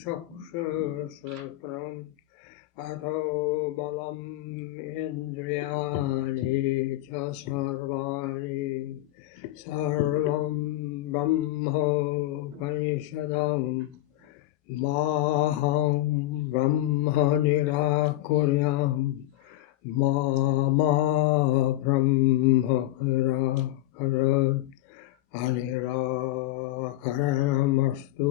chakshushrutram ato balam indriyani cha sarvani sarvam brahma panishadam maham brahma nirakuryam mama brahma nirakuryam Anirakaranamastu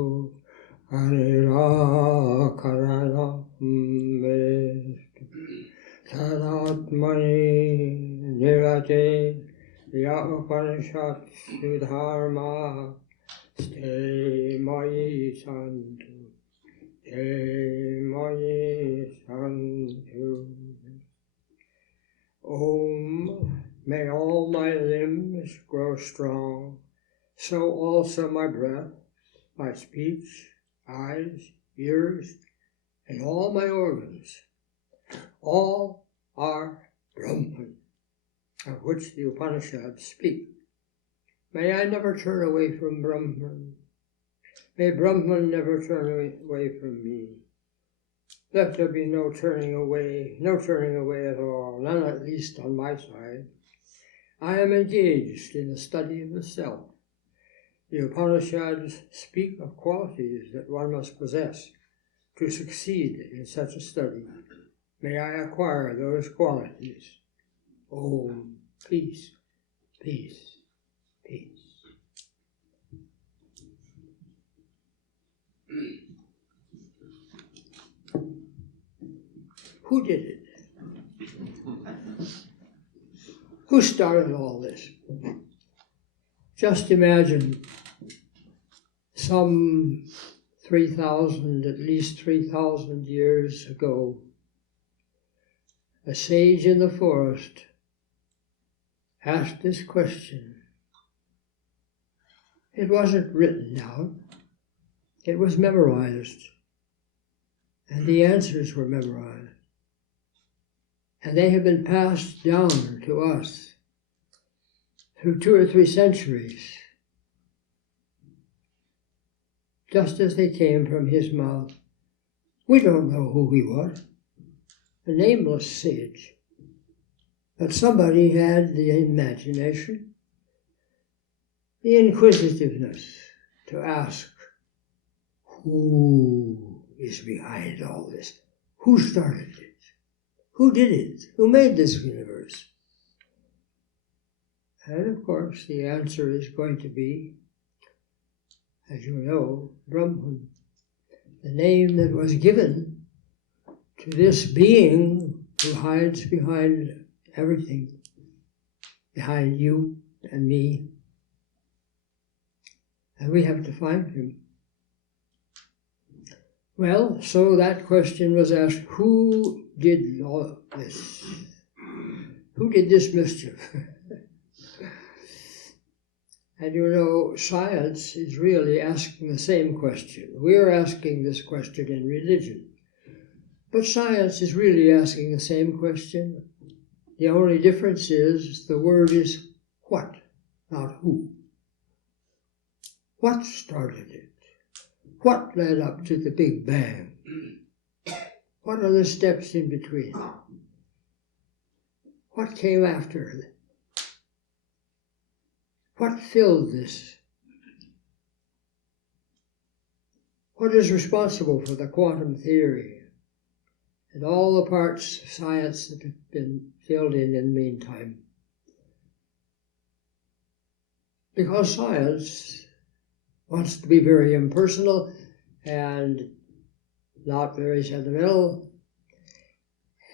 Anirakaranamastu Tadatmani nirate ya upanishad sudharma Ste mayi santu Te mayi santu Om, may all my limbs grow strong, so also my breath, my speech, eyes, ears, and all my organs. All are Brahman, of which the Upanishads speak. May I never turn away from Brahman. May Brahman never turn away from me. Let there be no turning away at all, none at least on my side. I am engaged in the study of the self. The Upanishads speak of qualities that one must possess to succeed in such a study. May I acquire those qualities. Om, peace, peace, peace. Who did it? Who started all this? Just imagine some 3,000, at least 3,000 years ago, a sage in the forest asked this question. It wasn't written down, it was memorized, and the answers were memorized. And they have been passed down to us through 2 or 3 centuries, just as they came from his mouth. We don't know who he was, a nameless sage, but somebody had the imagination, the inquisitiveness to ask, who is behind all this? Who started it? Who did it? Who made this universe? And of course, the answer is going to be, as you know, Brahman, the name that was given to this being who hides behind everything, behind you and me. And we have to find him. Well, so that question was asked, who did all this? Who did this mischief? And you know, science is really asking the same question. We're asking this question in religion. But science is really asking the same question. The only difference is the word is what, not who. What started it? What led up to the Big Bang? What are the steps in between? What came after? What filled this? What is responsible for the quantum theory and all the parts of science that have been filled in the meantime? Because science wants to be very impersonal and not very sentimental,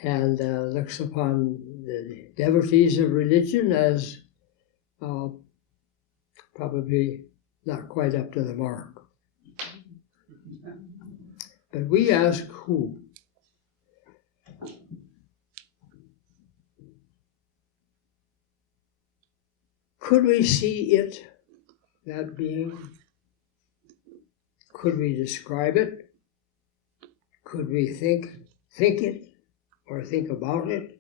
and looks upon the devotees of religion as probably not quite up to the mark. But we ask who? Could we see it, that being? Could we describe it? Could we think it or think about it?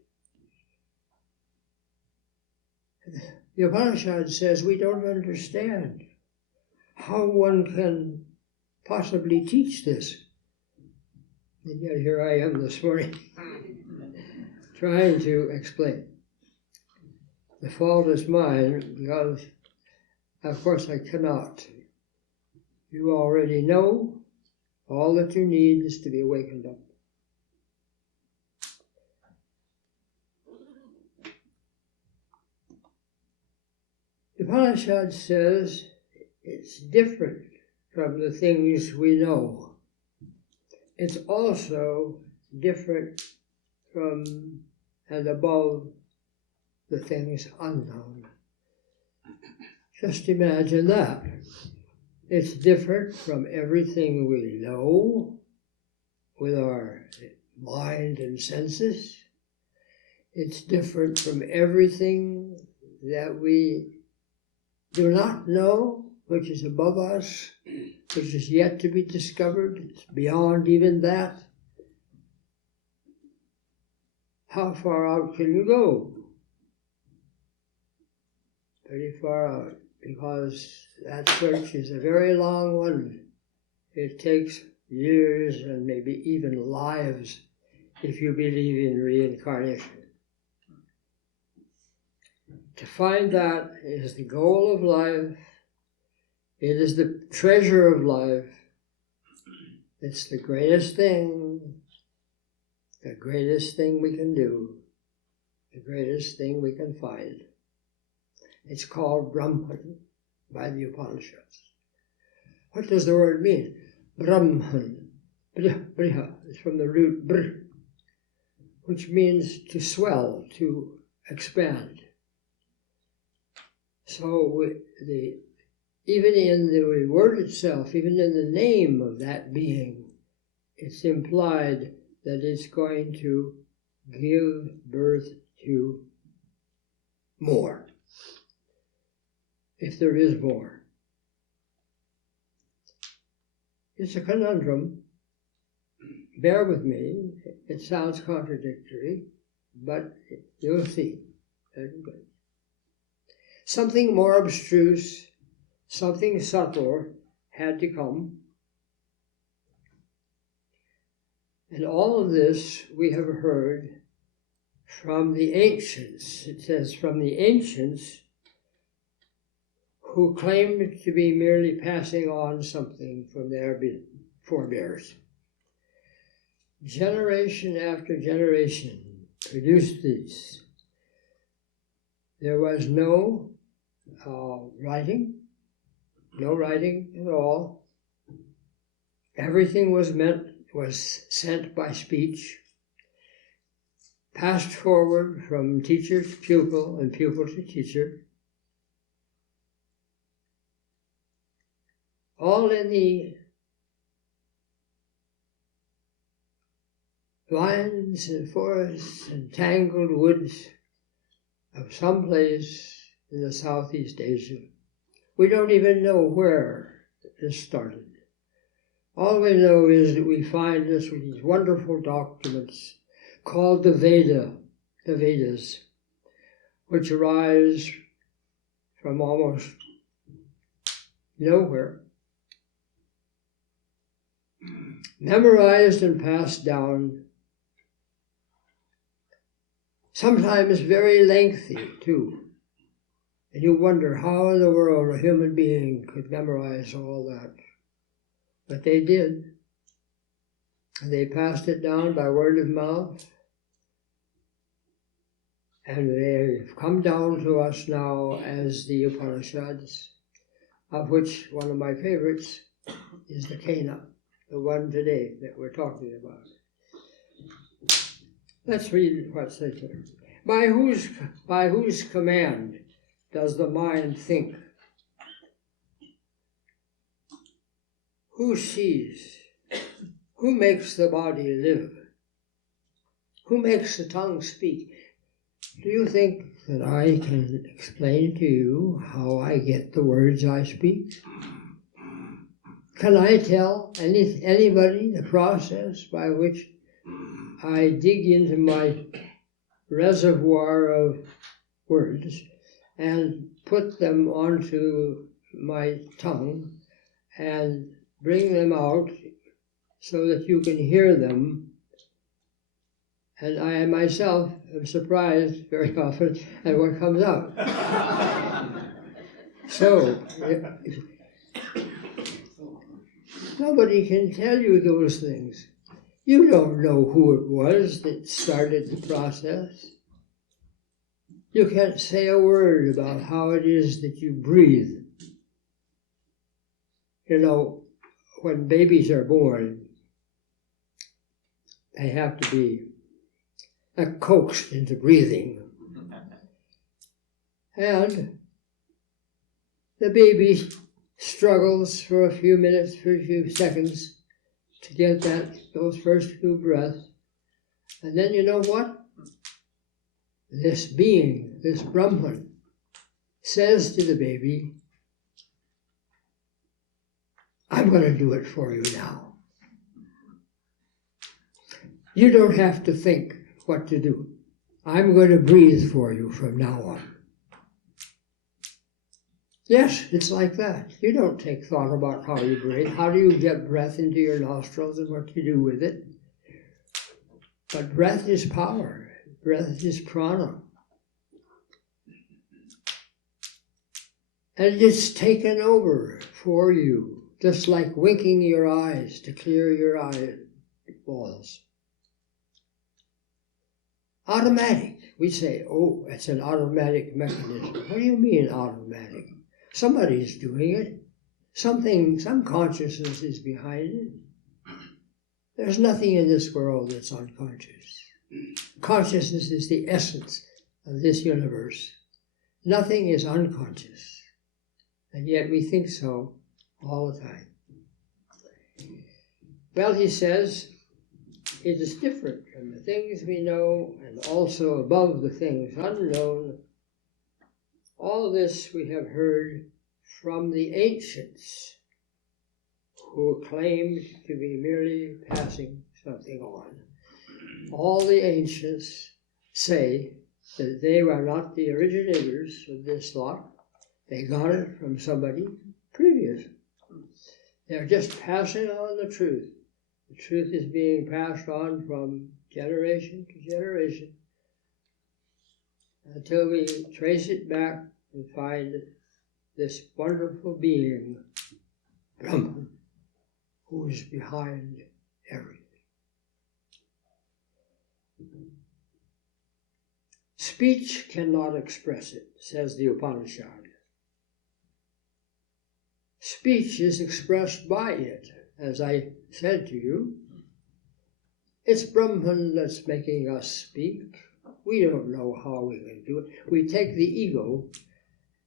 The Upanishad says we don't understand how one can possibly teach this. And yet here I am this morning trying to explain. The fault is mine because, of course, I cannot. You already know all that you need is to be awakened up. The Upanishad says it's different from the things we know. It's also different from and above the things unknown. Just imagine that. It's different from everything we know with our mind and senses. It's different from everything that we do not know, which is above us, which is yet to be discovered. It's beyond even that. How far out can you go? Pretty far out, because that search is a very long one. It takes years and maybe even lives if you believe in reincarnation. To find that is the goal of life. It is the treasure of life. It's the greatest thing we can do, the greatest thing we can find. It's called Brahman by the Upanishads. What does the word mean? Brahman. Briha is from the root br, which means to swell, to expand. So even in the word itself, even in the name of that being, it's implied that it's going to give birth to more, if there is more. It's a conundrum. Bear with me. It sounds contradictory, but you'll see. Something more abstruse, something subtler had to come. And all of this we have heard from the ancients. It says from the ancients who claimed to be merely passing on something from their forebears. Generation after generation produced these. There was no writing at all. Everything was sent by speech, passed forward from teacher to pupil and pupil to teacher, all in the vines and forests and tangled woods of some place in the Southeast Asia. We don't even know where this started. All we know is that we find this with these wonderful documents called the Vedas, which arise from almost nowhere, memorized and passed down, sometimes very lengthy too. And you wonder how in the world a human being could memorize all that. But they did. And they passed it down by word of mouth. And they've come down to us now as the Upanishads, of which one of my favorites is the Kena, the one today that we're talking about. Let's read what's said here. By whose command does the mind think? Who sees? Who makes the body live? Who makes the tongue speak? Do you think that I can explain to you how I get the words I speak? Can I tell anybody the process by which I dig into my reservoir of words and put them onto my tongue and bring them out so that you can hear them. And I myself am surprised very often at what comes out. So, nobody can tell you those things. You don't know who it was that started the process. You can't say a word about how it is that you breathe. You know, when babies are born, they have to be coaxed into breathing. And the baby struggles for a few minutes, for a few seconds, to get those first few breaths. And then you know what? This being, this Brahman, says to the baby, I'm going to do it for you now. You don't have to think what to do. I'm going to breathe for you from now on. Yes, it's like that. You don't take thought about how you breathe. How do you get breath into your nostrils and what you do with it? But breath is power. Breath is prana. And it's taken over for you, just like winking your eyes to clear your eyeballs. Automatic. We say, oh, it's an automatic mechanism. What do you mean automatic? Somebody's doing it. Some consciousness is behind it. There's nothing in this world that's unconscious. Consciousness is the essence of this universe. Nothing is unconscious. And yet we think so all the time. Well, he says, it is different from the things we know and also above the things unknown. All this we have heard from the ancients who claimed to be merely passing something on. All the ancients say that they were not the originators of this thought. They got it from somebody previous. They're just passing on the truth. The truth is being passed on from generation to generation until we trace it back and find this wonderful being, Brahman, who is behind everything. Speech cannot express it, says the Upanishad. Speech is expressed by it, as I said to you. It's Brahman that's making us speak. We don't know how we can do it. We take the ego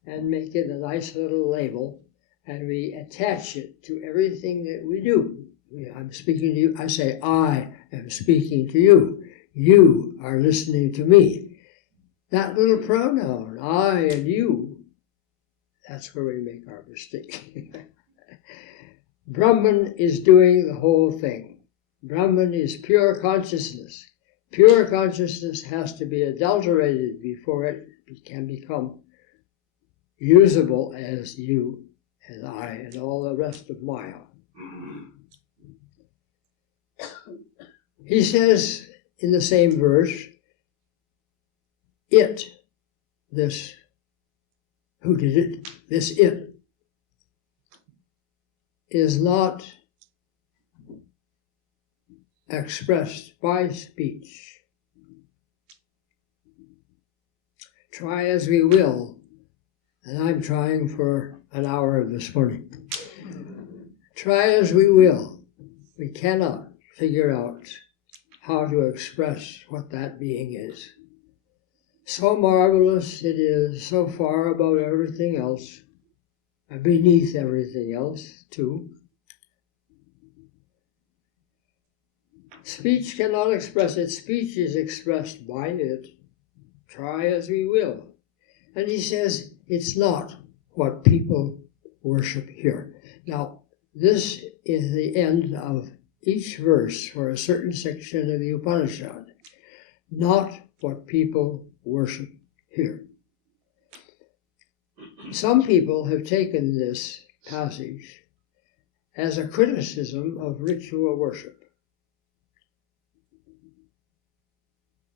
and make it a nice little label, and we attach it to everything that we do. I'm speaking to you. I say, I am speaking to you. You are listening to me. That little pronoun, I and you, that's where we make our mistake. Brahman is doing the whole thing. Brahman is pure consciousness. Pure consciousness has to be adulterated before it can become usable as you and I and all the rest of Maya. He says in the same verse, it, this, who did it? This it is not expressed by speech. Try as we will, and I'm trying for an hour this morning. Try as we will, we cannot figure out how to express what that being is. So marvelous it is, so far above everything else, and beneath everything else, too. Speech cannot express it. Speech is expressed by it. Try as we will. And he says, it's not what people worship here. Now, this is the end of each verse for a certain section of the Upanishad. Not what people worship here. Some people have taken this passage as a criticism of ritual worship.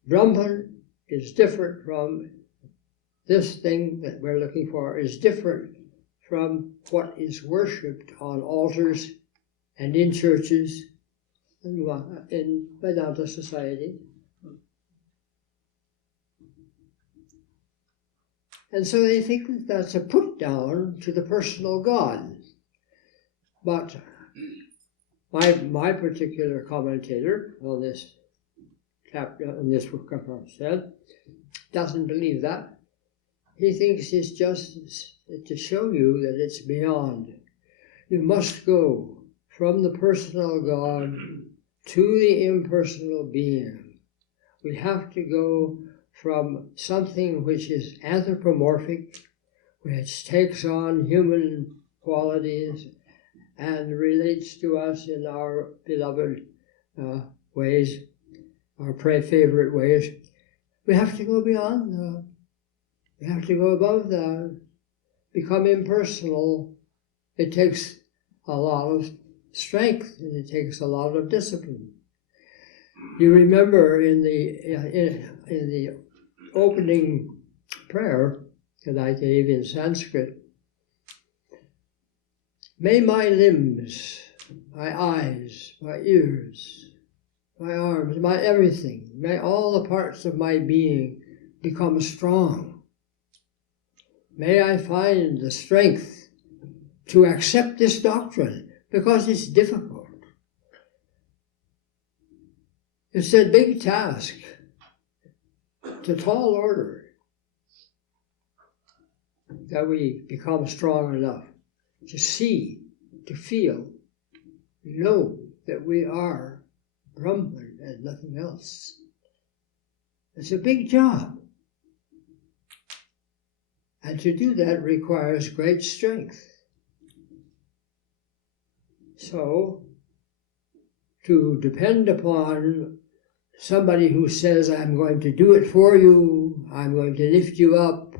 Brahman is different from this thing that we're looking for, is different from what is worshipped on altars and in churches and in Vedanta society. And so they think that that's a put down to the personal God. But my particular commentator on this chapter, in this book, I've said, doesn't believe that. He thinks it's just to show you that it's beyond. You must go from the personal God to the impersonal being. We have to go from something which is anthropomorphic, which takes on human qualities and relates to us in our beloved ways, our favorite ways. We have to go beyond that. We have to go above that, become impersonal. It takes a lot of strength and it takes a lot of discipline. You remember in the opening prayer that I gave in Sanskrit, may my limbs, my eyes, my ears, my arms, my everything, may all the parts of my being become strong. May I find the strength to accept this doctrine, because it's difficult. It's a big task. It's a tall order that we become strong enough to see, to feel, know that we are Brahman and nothing else. It's a big job. And to do that requires great strength. So, to depend upon somebody who says, I'm going to do it for you, I'm going to lift you up,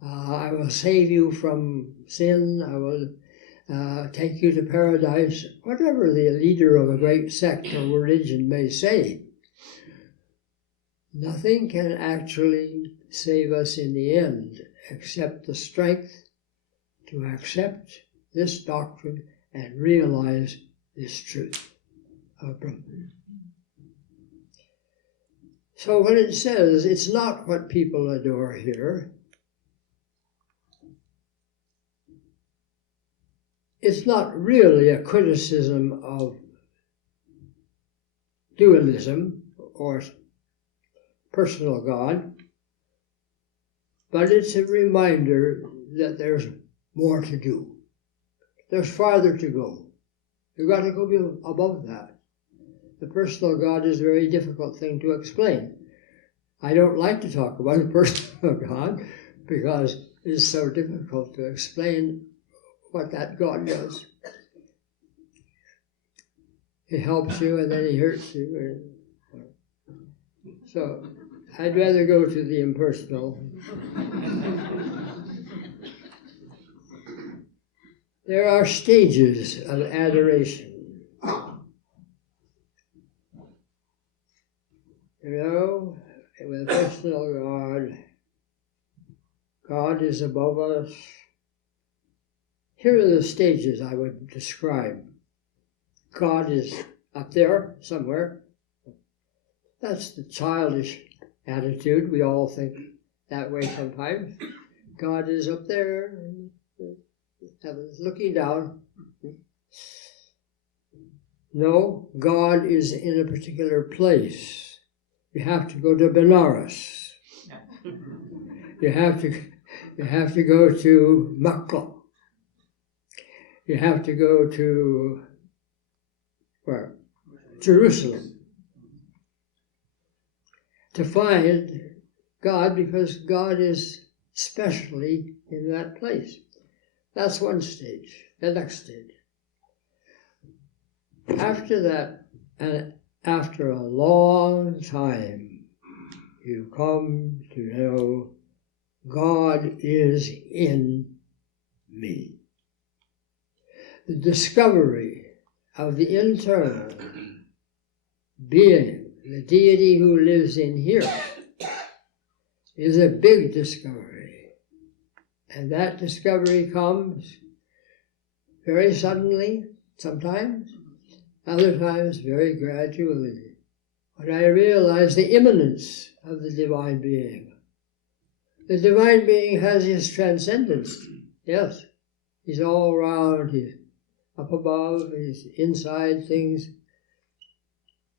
I will save you from sin, I will take you to paradise, whatever the leader of a great sect or religion may say, nothing can actually save us in the end except the strength to accept this doctrine and realize this truth of Brahman. So when it says it's not what people adore here, it's not really a criticism of dualism or personal God, but it's a reminder that there's more to do. There's farther to go. You've got to go above that. The personal God is a very difficult thing to explain. I don't like to talk about a personal God because it's so difficult to explain what that God does. He helps you and then he hurts you. So I'd rather go to the impersonal. There are stages of adoration. You know, with personal God, God is above us. Here are the stages I would describe. God is up there somewhere. That's the childish attitude. We all think that way sometimes. God is up there, heaven's looking down. No, God is in a particular place. You have to go to Benares. You have to go to Makkah. You have to go to where? Jerusalem. To find God, because God is specially in that place. That's one stage. The next stage. After that, and after a long time, you come to know God is in me. the discovery of the internal being, the deity who lives in here, is a big discovery. And that discovery comes very suddenly, sometimes, other times very gradually. When I realize the immanence of the divine being. The divine being has his transcendence, yes. He's all around, he's up above, he's inside things.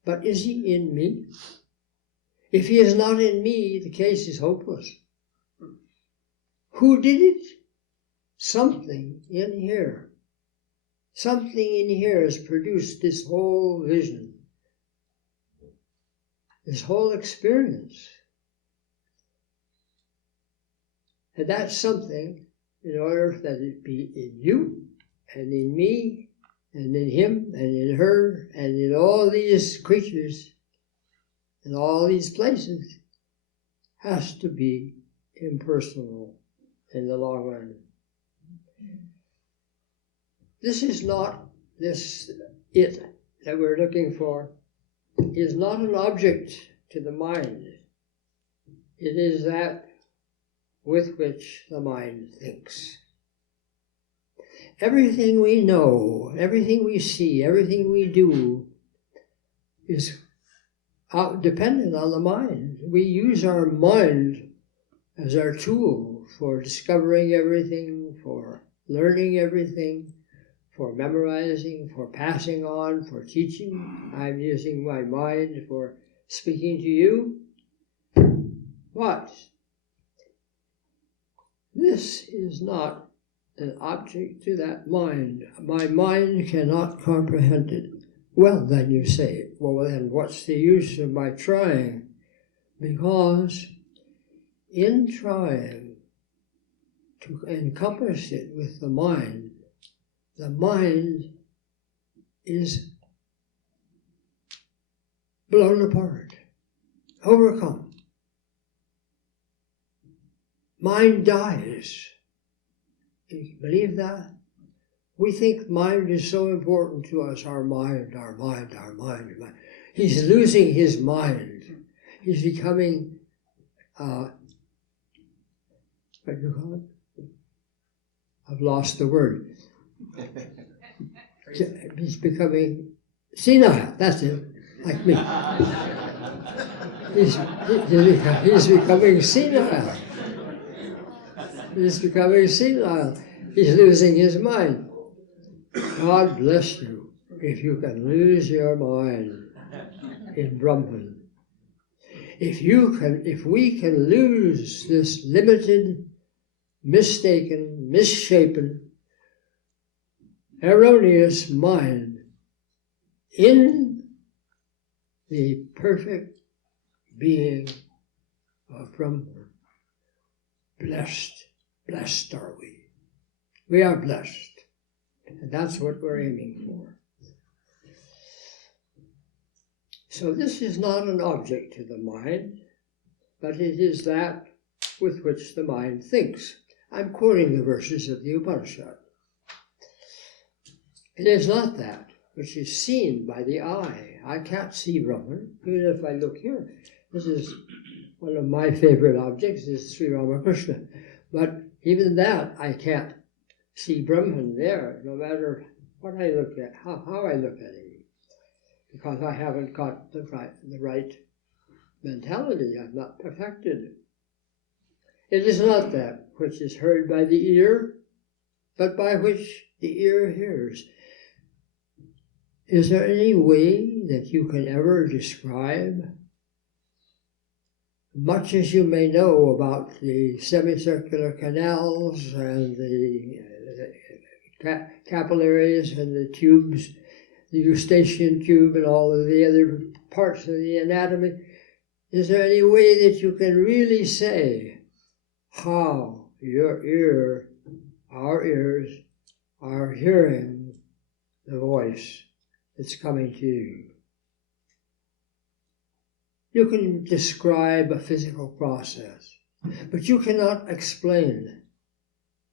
But is he in me? If he is not in me, the case is hopeless. Who did it? Something in here. Something in here has produced this whole vision, this whole experience. And that's something, in order that it be in you, and in me, and in him, and in her, and in all these creatures, in all these places, has to be impersonal in the long run. This is not, this it that we're looking for is not an object to the mind. It is that with which the mind thinks. Everything we know, everything we see, everything we do is dependent on the mind. We use our mind as our tool for discovering everything, for learning everything, for memorizing, for passing on, for teaching. I'm using my mind for speaking to you. But this is not an object to that mind. My mind cannot comprehend it. Well, then you say, well, then what's the use of my trying? Because in trying to encompass it with the mind is blown apart, overcome. Mind dies. You believe that? We think mind is so important to us, our mind. He's losing his mind. He's becoming, what do you call it? I've lost the word. He's becoming senile, that's it, like me. He's becoming senile. He's becoming senile. He's losing his mind. God bless you if you can lose your mind in Brahman. If we can lose this limited, mistaken, misshapen, erroneous mind in the perfect being of Brahman, blessed are we. We are blessed. And that's what we're aiming for. So this is not an object to the mind, but it is that with which the mind thinks. I'm quoting the verses of the Upanishad. It is not that which is seen by the eye. I can't see Brahman, even if I look here. This is one of my favorite objects, is Sri Ramakrishna. But even that, I can't see Brahman there, no matter what I look at, how I look at him, because I haven't got the right mentality. I'm not perfected. It is not that which is heard by the ear, but by which the ear hears. Is there any way that you can ever describe, much as you may know about the semicircular canals and the capillaries and the tubes, the eustachian tube and all of the other parts of the anatomy, is there any way that you can really say how your ear, our ears, are hearing the voice that's coming to you? You can describe a physical process, but you cannot explain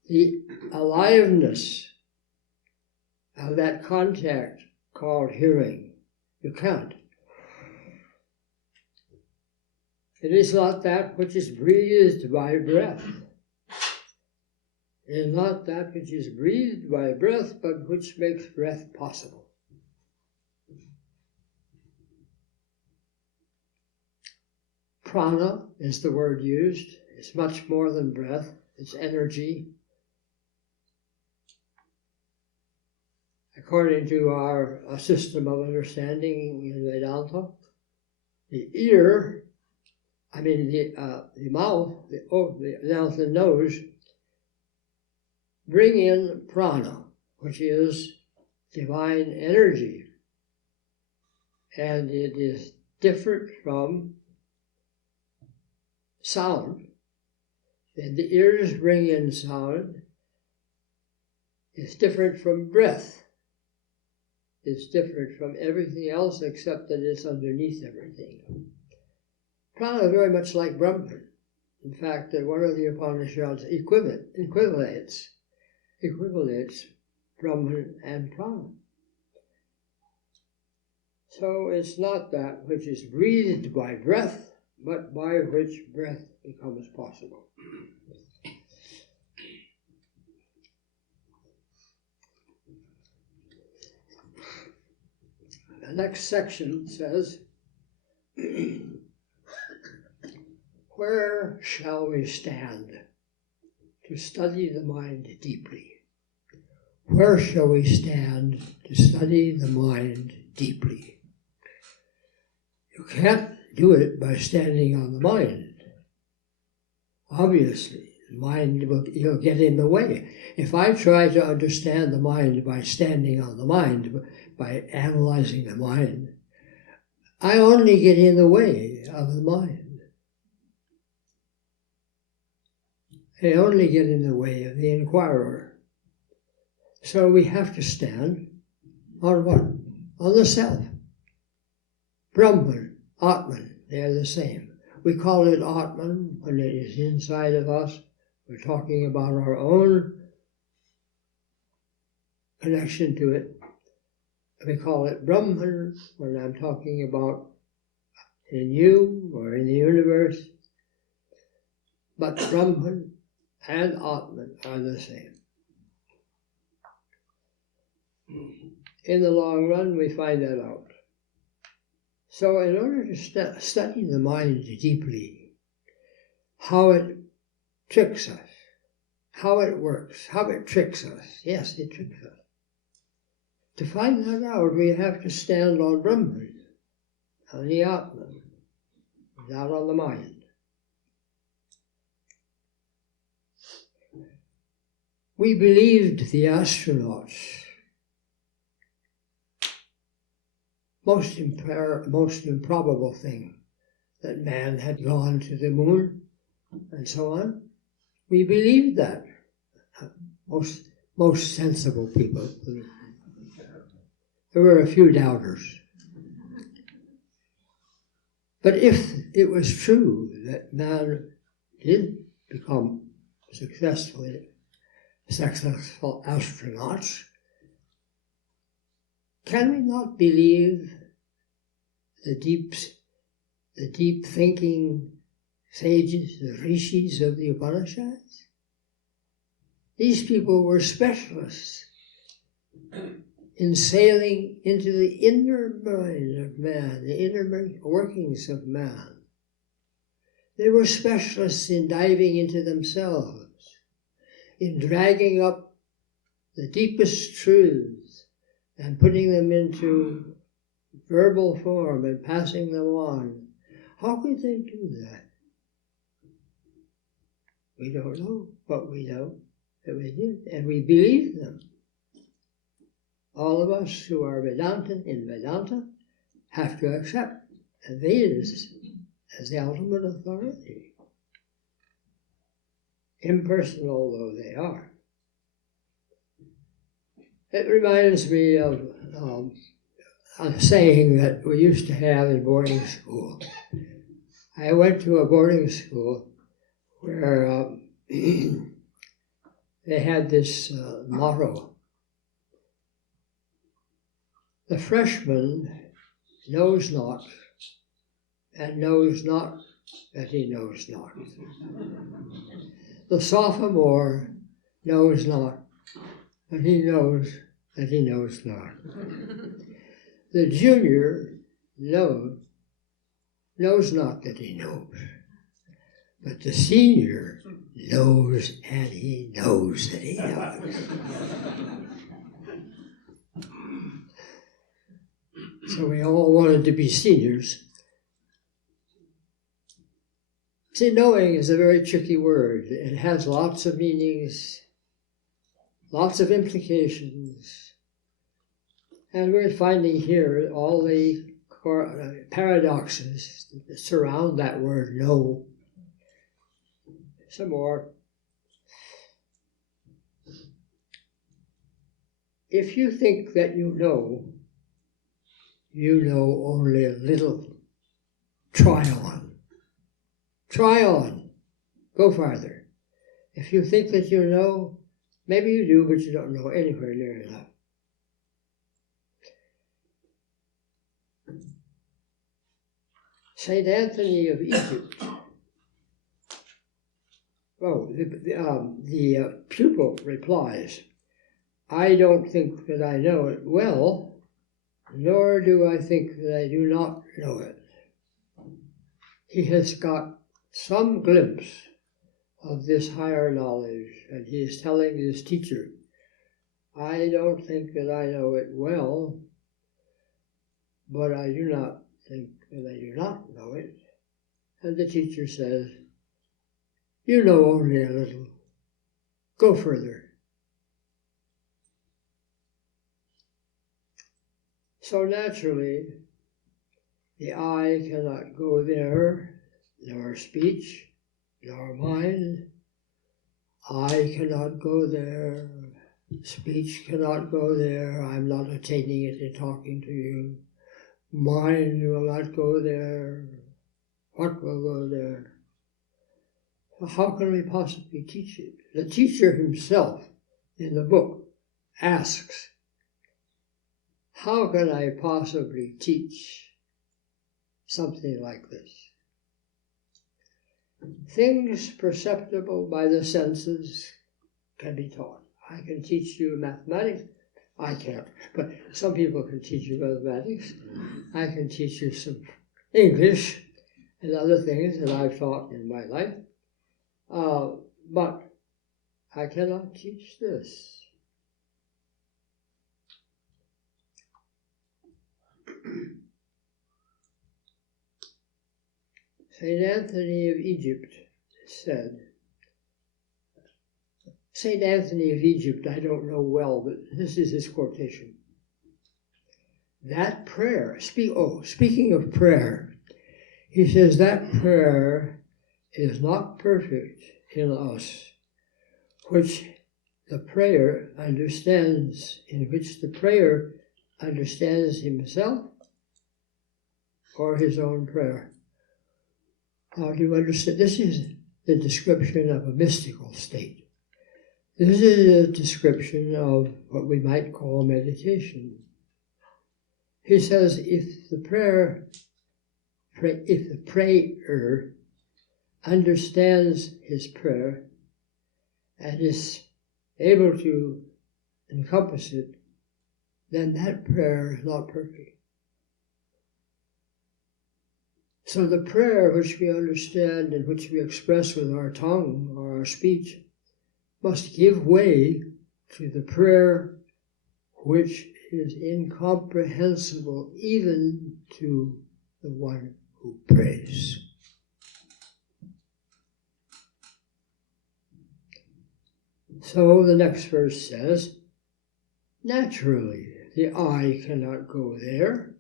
the aliveness of that contact called hearing. You can't. It is not that which is breathed by breath. It is not that which is breathed by breath, but which makes breath possible. Prana is the word used. It's much more than breath. It's energy. According to our system of understanding in Vedanta, the mouth, the mouth and nose, bring in prana, which is divine energy. And it is different from sound. And the ears bring in sound. It's different from breath. It's different from everything else except that it's underneath everything. Prana is very much like Brahman. In fact, one of the Upanishads equivalates Brahman and Prana. So it's not that which is breathed by breath, but by which breath becomes possible. The next section says, where shall we stand to study the mind deeply? Where shall we stand to study the mind deeply? You can't do it by standing on the mind. Obviously, the mind you'll get in the way. If I try to understand the mind by standing on the mind, by analyzing the mind, I only get in the way of the mind. I only get in the way of the inquirer. So we have to stand on what? On the self. Brahman, Atman, they're the same. We call it Atman when it is inside of us. We're talking about our own connection to it. We call it Brahman when I'm talking about in you or in the universe. But Brahman and Atman are the same. In the long run, we find that out. So in order to study the mind deeply, how it tricks us, how it works, how it tricks us, yes, it tricks us. To find that out, we have to stand on Brahman, on the Atman, not on the mind. We believed the astronauts. Most improbable thing, that man had gone to the moon and so on. We believed that. Most sensible people. There were a few doubters. But if it was true that man did become successful astronauts, can we not believe the deep thinking sages, the rishis of the Upanishads? These people were specialists in sailing into the inner mind of man, the inner workings of man. They were specialists in diving into themselves, in dragging up the deepest truths and putting them into verbal form and passing them on. How could they do that? We don't know, but we know that we did, and we believe them. All of us who are Vedantin in Vedanta have to accept the Vedas as the ultimate authority, impersonal though they are. It reminds me of a saying that we used to have in boarding school. I went to a boarding school where they had this motto, The freshman knows not, and knows not that he knows not. The sophomore knows not, and he knows that he knows not. The junior knows not that he knows, but the senior knows and he knows that he knows. So we all wanted to be seniors. See, knowing is a very tricky word. It has lots of meanings, lots of implications. And we're finding here all the paradoxes that surround that word know. Some more. If you think that you know only a little. Try on. Try on. Go farther. If you think that you know, maybe you do, but you don't know anywhere near enough. Saint Anthony of Egypt. The pupil replies, I don't think that I know it well, nor do I think that I do not know it. He has got some glimpse of this higher knowledge, and he is telling his teacher, I don't think that I know it well, but I do not think that I do not know it. And the teacher says, you know only a little. Go further. So naturally, the eye cannot go there, nor speech, nor mind. Eye cannot go there, speech cannot go there, I'm not attaining it in talking to you. Mind will not go there. What will go there? So how can we possibly teach it? The teacher himself in the book asks, how can I possibly teach something like this? Things perceptible by the senses can be taught. I can teach you mathematics. I can't, but some people can teach you mathematics. I can teach you some English and other things that I've taught in my life. But I cannot teach this. Saint Anthony of Egypt said, Saint Anthony of Egypt, I don't know well, but this is his quotation. That prayer, speaking of prayer, he says that prayer is not perfect in us, which the prayer understands, in which the prayer understands himself or his own prayer. How do you understand? This is the description of a mystical state. This is a description of what we might call meditation. He says if the prayer understands his prayer and is able to encompass it, then that prayer is not perfect. So the prayer which we understand and which we express with our tongue or our speech must give way to the prayer which is incomprehensible even to the one who prays. So the next verse says, naturally the eye cannot go there,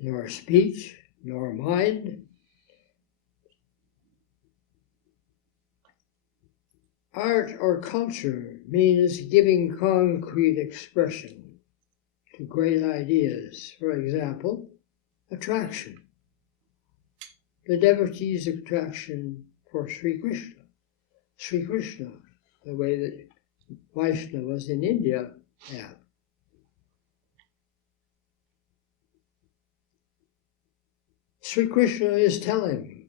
nor speech, nor mind. Art or culture means giving concrete expression to great ideas. For example, attraction. The devotee's attraction for Sri Krishna. Sri Krishna, the way that Vaishnavas in India have. Sri Krishna is telling,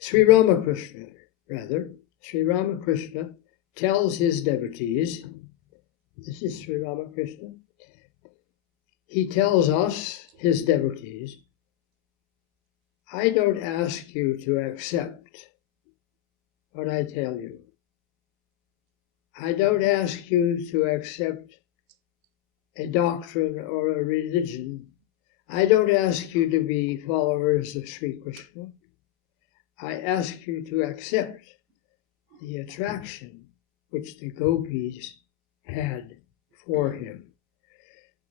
Sri Ramakrishna tells his devotees, this is Sri Ramakrishna, he tells us, his devotees, I don't ask you to accept what I tell you. I don't ask you to accept a doctrine or a religion. I don't ask you to be followers of Sri Krishna. I ask you to accept the attraction which the gopis had for him.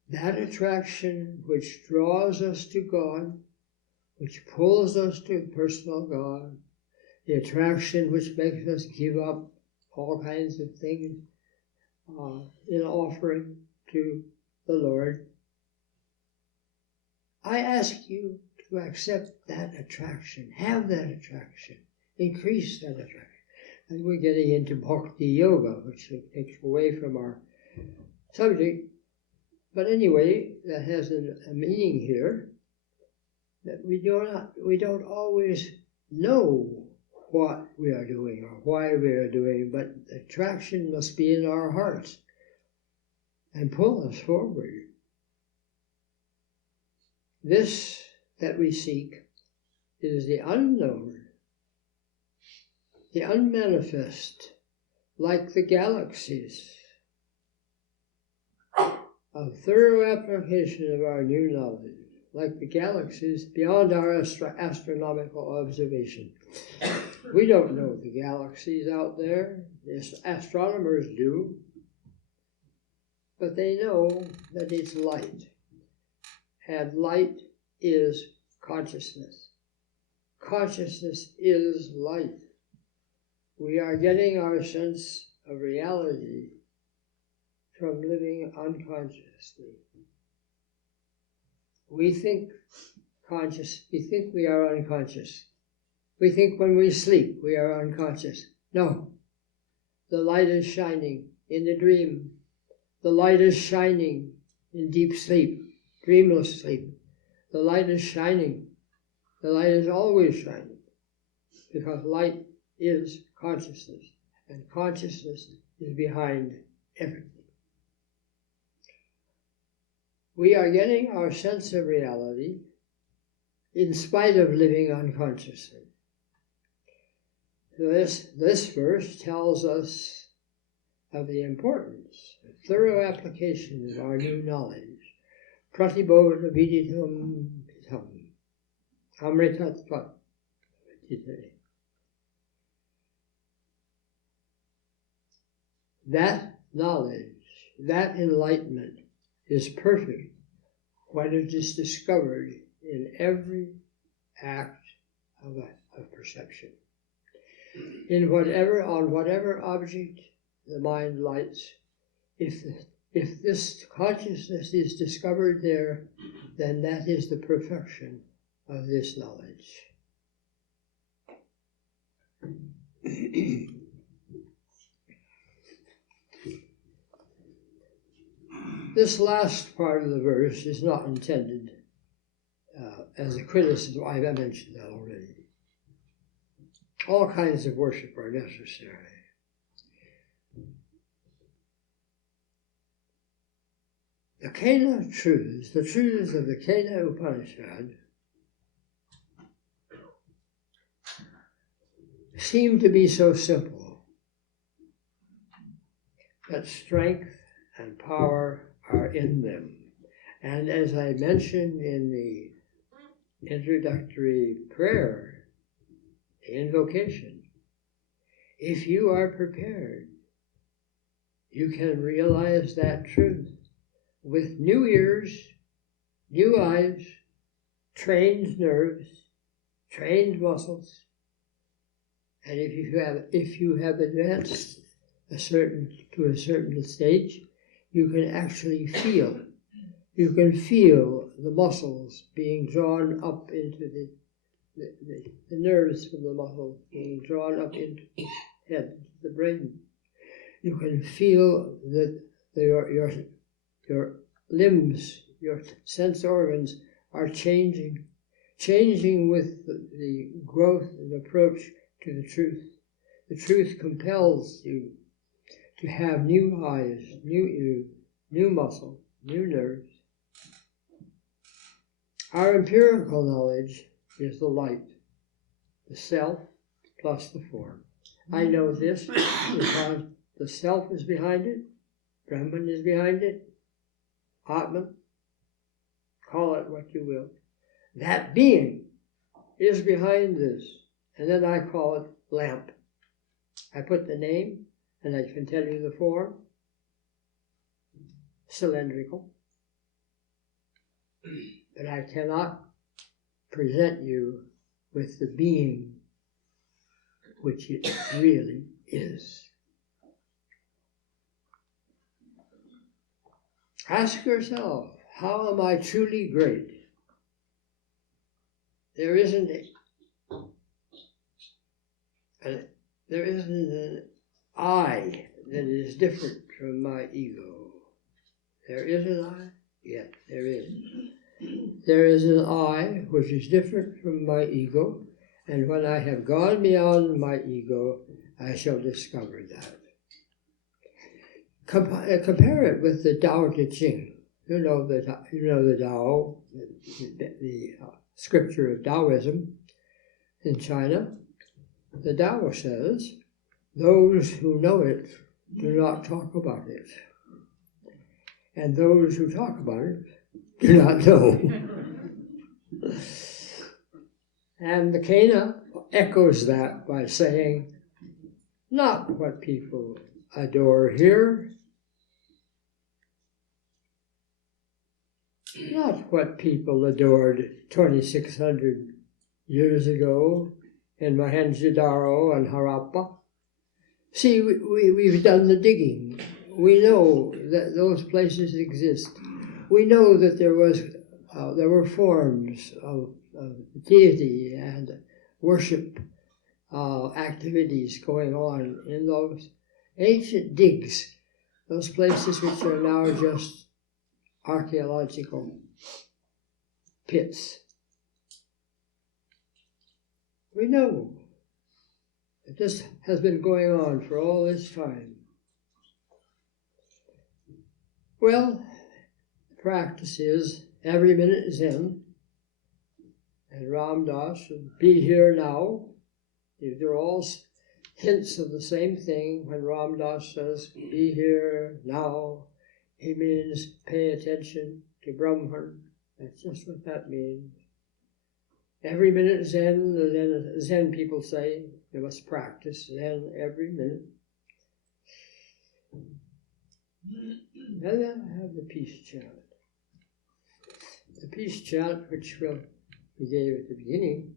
That attraction which draws us to God, which pulls us to personal God, the attraction which makes us give up all kinds of things in offering to the Lord. I ask you to accept that attraction, have that attraction, increase that attraction. And we're getting into bhakti yoga, which takes away from our subject. But anyway, that has a meaning here, that we don't always know what we are doing or why we are doing, but the attraction must be in our hearts and pull us forward. This that we seek is the unknown, the unmanifest, like the galaxies. A thorough application of our new knowledge, like the galaxies beyond our astronomical observation. We don't know the galaxies out there. The astronomers do. But they know that it's light. And light is consciousness. Consciousness is light. We are getting our sense of reality from living unconsciously. We think we are unconscious. We think when we sleep we are unconscious. No. The light is shining in the dream. The light is shining in deep sleep, dreamless sleep. The light is shining. The light is always shining, because light is consciousness, and consciousness is behind everything. We are getting our sense of reality in spite of living unconsciously. This verse tells us of the importance of thorough application of our new knowledge. Pratibodha viditam pitam amritatvat vidite. That knowledge, that enlightenment is perfect when it is discovered in every act of perception. On whatever object the mind lights, if this consciousness is discovered there, then that is the perfection of this knowledge. This last part of the verse is not intended as a criticism. I've mentioned that already. All kinds of worship are necessary. The Kena truths, the truths of the Kena Upanishad, seem to be so simple, but strength and power are in them. And as I mentioned in the introductory prayer, the invocation, if you are prepared, you can realize that truth with new ears, new eyes, trained nerves, trained muscles. And if you have advanced to a certain stage, you can actually feel. You can feel the muscles being drawn up into the nerves from the muscles being drawn up into the head, the brain. You can feel that your limbs, your sense organs are changing. changing with the growth and approach to the truth. The truth compels you to have new eyes, new ears, new muscle, new nerves. Our empirical knowledge is the light, the self plus the form. I know this because the self is behind it, Brahman is behind it, Atman, call it what you will. That being is behind this, and then I call it lamp. I put the name, and I can tell you the form, cylindrical, but I cannot present you with the being which it really is. Ask yourself, how am I truly great? There isn't an I that is different from my ego. There is an I? Yes, there is. There is an I which is different from my ego, and when I have gone beyond my ego, I shall discover that. Compare it with the Tao Te Ching. You know the Tao, the scripture of Taoism in China. The Tao says, those who know it do not talk about it, and those who talk about it do not know. And the Cana echoes that by saying, not what people adore here, not what people adored 2,600 years ago in Mohenjo-daro and Harappa. See, we've done the digging. We know that those places exist. We know that there were forms of deity and worship activities going on in those ancient digs, those places which are now just archaeological pits. We know that this has been going on for all this time. Well, the practice is every minute Zen, and Ram Dass, and be here now. These are all hints of the same thing. When Ram Dass says, be here now, he means pay attention to Brahman. That's just what that means. Every minute Zen, the Zen people say, you must practice Zen every minute. And then I have the peace chant. The peace chant, which we gave at the beginning.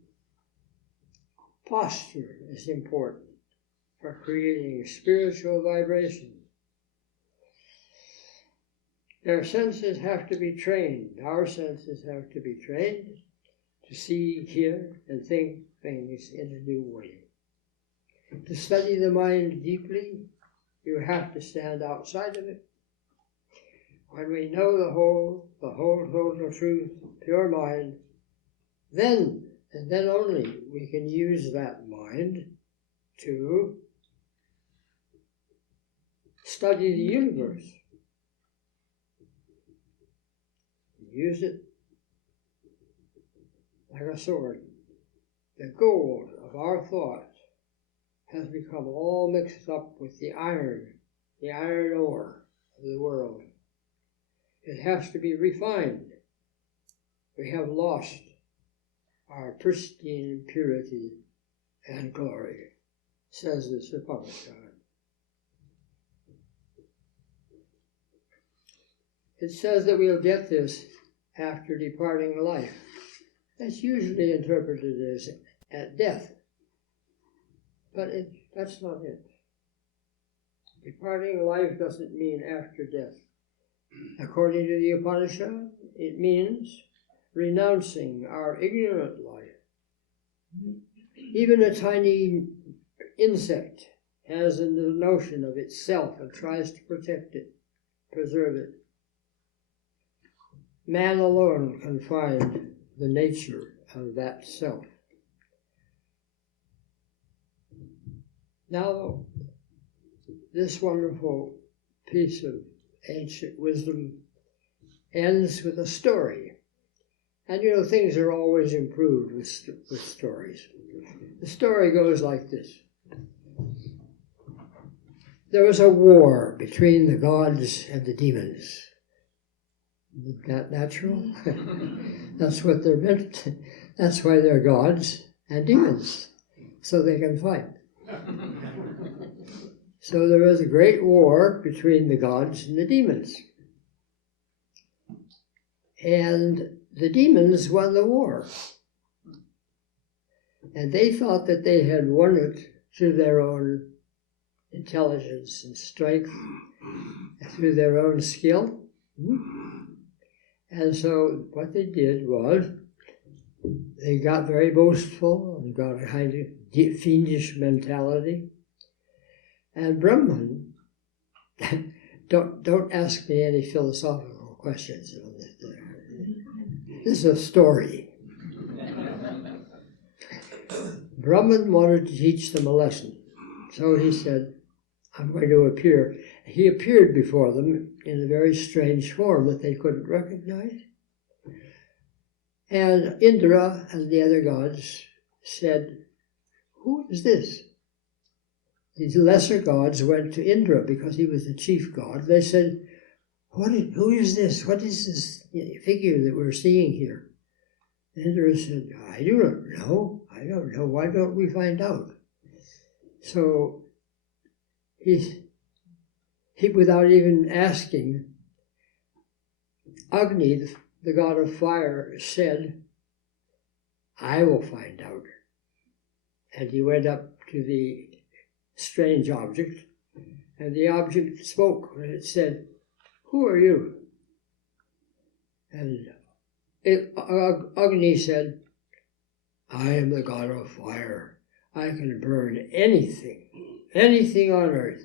Posture is important for creating spiritual vibration. Their senses have to be trained. Our senses have to be trained to see, hear, and think things in a new way. To study the mind deeply, you have to stand outside of it. When we know the whole total truth, pure mind, then, and then only, we can use that mind to study the universe. Use it like a sword. The gold of our thoughts has become all mixed up with the iron ore of the world. It has to be refined. We have lost our pristine purity and glory, says the Upanishad. It says that we'll get this after departing life. That's usually interpreted as at death. But that's not it. Departing life doesn't mean after death. According to the Upanishad, it means renouncing our ignorant life. Even a tiny insect has a notion of itself and tries to protect it, preserve it. Man alone can find the nature of that self. Now, this wonderful piece of ancient wisdom ends with a story. And you know, things are always improved with stories. The story goes like this. There was a war between the gods and the demons. Isn't that natural? That's what they're meant. That's why they're gods and demons, so they can fight. So there was a great war between the gods and the demons. And the demons won the war. And they thought that they had won it through their own intelligence and strength, through their own skill. And so what they did was they got very boastful and got a kind of fiendish mentality. And Brahman, don't ask me any philosophical questions on this. This is a story. Brahman wanted to teach them a lesson. So he said, I'm going to appear. He appeared before them in a very strange form that they couldn't recognize. And Indra and the other gods said, who is this? These lesser gods went to Indra because he was the chief god. They said, who is this? What is this figure that we're seeing here? Indra said, I do not know. I don't know. Why don't we find out? So he without even asking, Agni, the god of fire, said, I will find out. And he went up to the strange object, and the object spoke, and it said, who are you? And Agni said, I am the god of fire. I can burn anything on earth.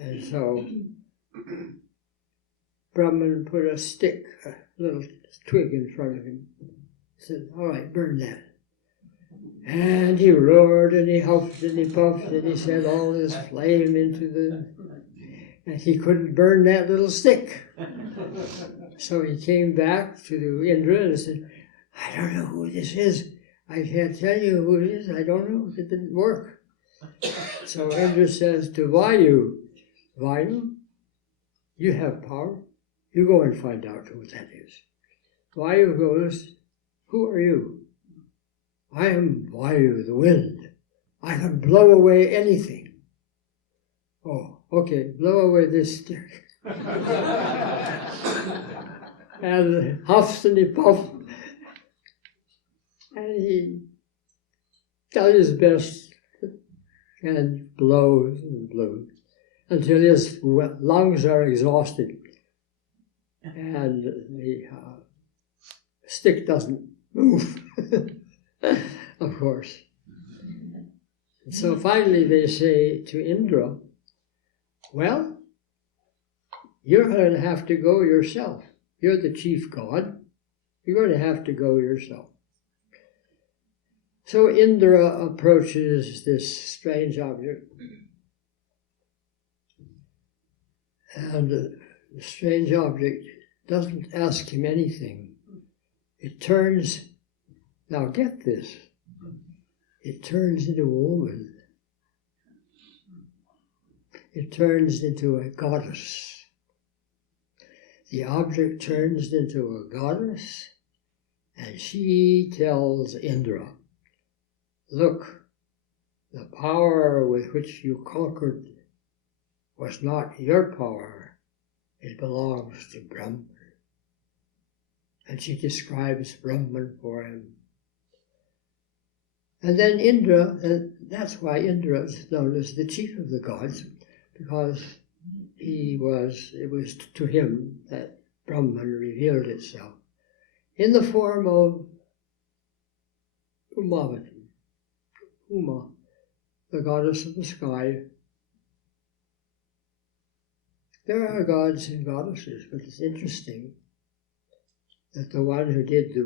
And so Brahman put a stick, a little twig in front of him, said, all right, burn that. And he roared and he huffed and he puffed and he sent all this flame into and he couldn't burn that little stick. So he came back to Indra and said, I don't know who this is. I can't tell you who it is. I don't know. It didn't work. So Indra says to Vayu, Vayu, you have power. You go and find out who that is. Vayu goes, who are you? I am Vayu, the wind. I can blow away anything. Oh, okay, blow away this stick. And huffs and he puffs. And he does his best and blows and blows until his lungs are exhausted and the stick doesn't move, of course. And so finally they say to Indra, well, you're going to have to go yourself. You're the chief god. You're going to have to go yourself. So Indra approaches this strange object, and the strange object doesn't ask him anything. It turns, now get this, it turns into a woman. It turns into a goddess. The object turns into a goddess, and she tells Indra, look, the power with which you conquered was not your power. It belongs to Brahman. And she describes Brahman for him. And then Indra, and that's why Indra is known as the chief of the gods, because it was to him that Brahman revealed itself in the form of Umavati. Uma, the goddess of the sky. There are gods and goddesses, but it's interesting. that the one who did the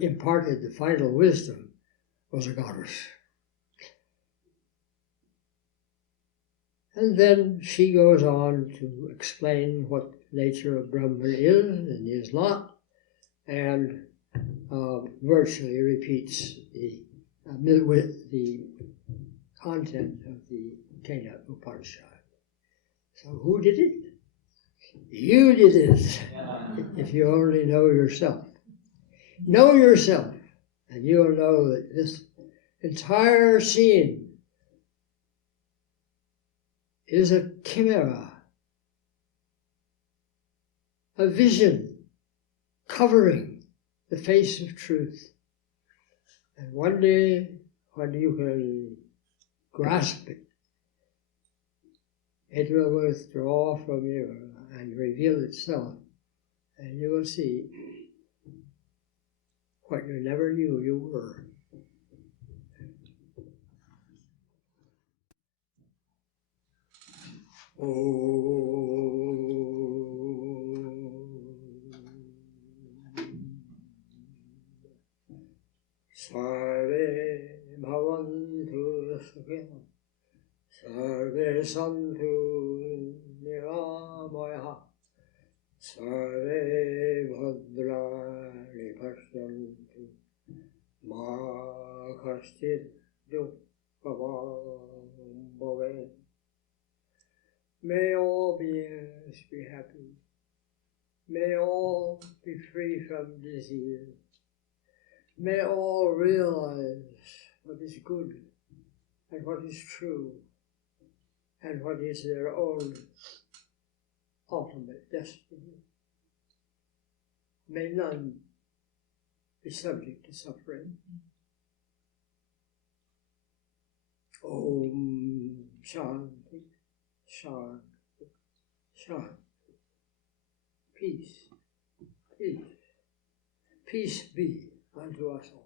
imparted the final wisdom was a goddess. And then she goes on to explain what the nature of Brahman is and is not, and virtually repeats the content of the Kena Upanishad. So who did it? You did it, if you only know yourself. Know yourself, and you'll know that this entire scene is a chimera, a vision covering the face of truth. And one day, when you can grasp it, it will withdraw from you and reveal itself, and you will see what you never knew you were. Sarve bhavantu sukhina, sarve santu niramaya, sarve bhadrani pashyantu, ma kaschid dukkhavam bhavet. May all beings be happy. May all be free from disease. May all realize what is good and what is true and what is their own ultimate destiny. May none be subject to suffering. Om Shanti, Shanti, Shanti. Peace, peace, peace be unto us all.